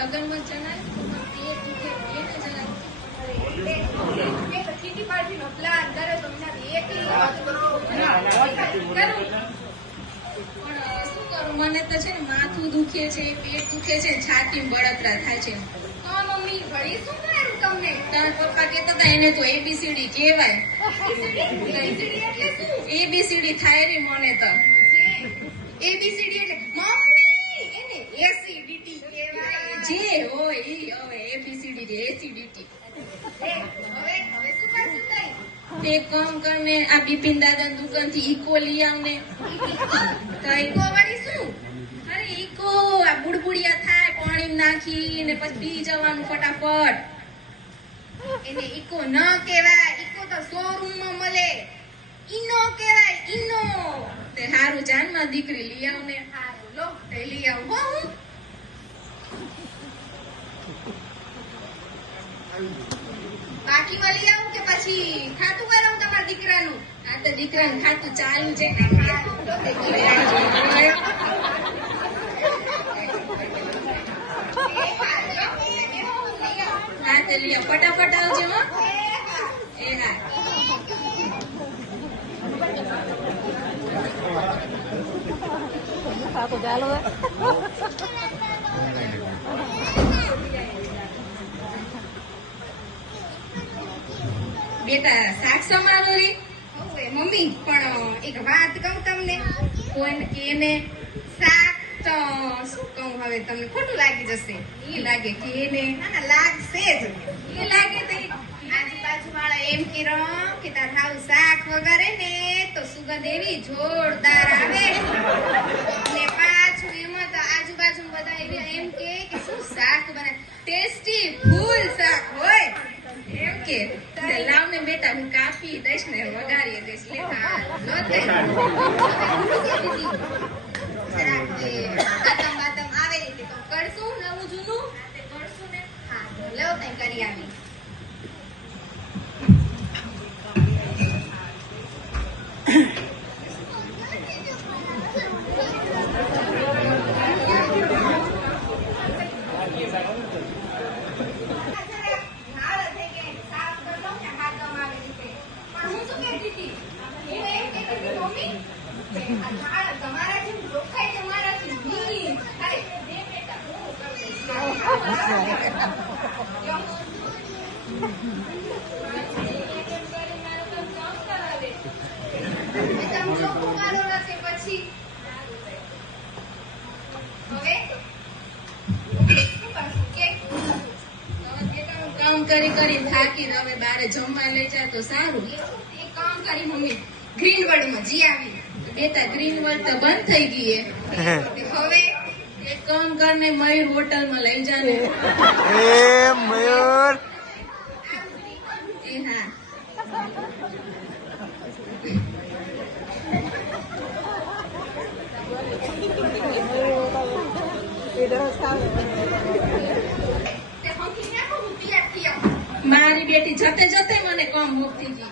લગનમાં જણાય તો પેટ દુખે એને જણાય. મેં તો કીટી પાર્ટીનો પ્લાન કર્યો તો એનાથી એક કરું. પણ શું કરું, મને તો છે ને માથું દુખે છે, પેટ દુખે છે, છાતી બળતરા થાય છે. તો મમ્મી વળી શું કરાયું તમને? તારા પપ્પા કહેતા હતા એને તો એબીસીડી કહેવાય. એબીસીડી એટલે શું? એબીસીડી થાય ને મને તો. એબીસીડી એટલે મમ્મી એને એસિડિટી કહેવાય. જે હોય ઈ હવે એબીસીડી એસિડિટી. હવે શું કરશું તઈ? તે કામ કરને આ બિપિન દાદા દુકાન થી ઈકો લઈ આવને. તો ઈકો વાળી શું? અરે ઈકો આ બુડબુડિયા થાય પાણી નાખી ને પછી પી જવાનું ફટાફટ. એને ઈકો ન કહેવાય, ઈકો તો શોરૂમ માં મળે. ઈનો કહેવાય, ઈનો. તે હારું જાનમાં દીકરી લઈ આવ ને. હારું લો તે લઈ આવ. હું બાકીમાં લઈ આવું કે પછી ખાતું કરાવું તમારા દીકરાનું? આ તો દીકરાનું ખાતું ચાલુ છે. હા તો લઈ આવ, ફટાફટ આવજો. હો એ હા. ખાતું ચાલુ બેટા શાક સમારો રે. મમ્મી પણ એક વાત કહું તમને, કોઈને કેને શાક તો શું કહું હવે તમને ખોટું લાગી જશે. એ લાગે કે એને ના લાગશે જ. એ લાગે તો આજુબાજુ વાળા એમ કે તાર હાવ શાક વગરે ને તો સુગંધ એવી જોરદાર આવે ને પાછું એમાં તો આજુબાજુ બધા એમ કે શું શાક બને ટેસ્ટી ફૂલ શાક હોય એમ કે. લાવ ને બેટા હું કાપી દઈશ ને વગાડી દઈશ. લે હા લો તે બાતમ આવે રીતે તો કરશું નવું જૂનું કરશું ને. હા લો તઈ કરી આવી. કરી કરી થાકી હવે બારે જમવા લઈ જાય તો સારું. એક કામ કરી મમ્મી, ગ્રીનવર્લ્ડ માં જી આવી. બેટા ગ્રીનવર્લ્ડ તો બંધ થઈ ગઈ હવે એક કામ કરને મયુર હોટલ માં લઈ જાને. એ મયુર એ હા મારી બેટી જતે જતે મને કામ મૂકતી ગઈ.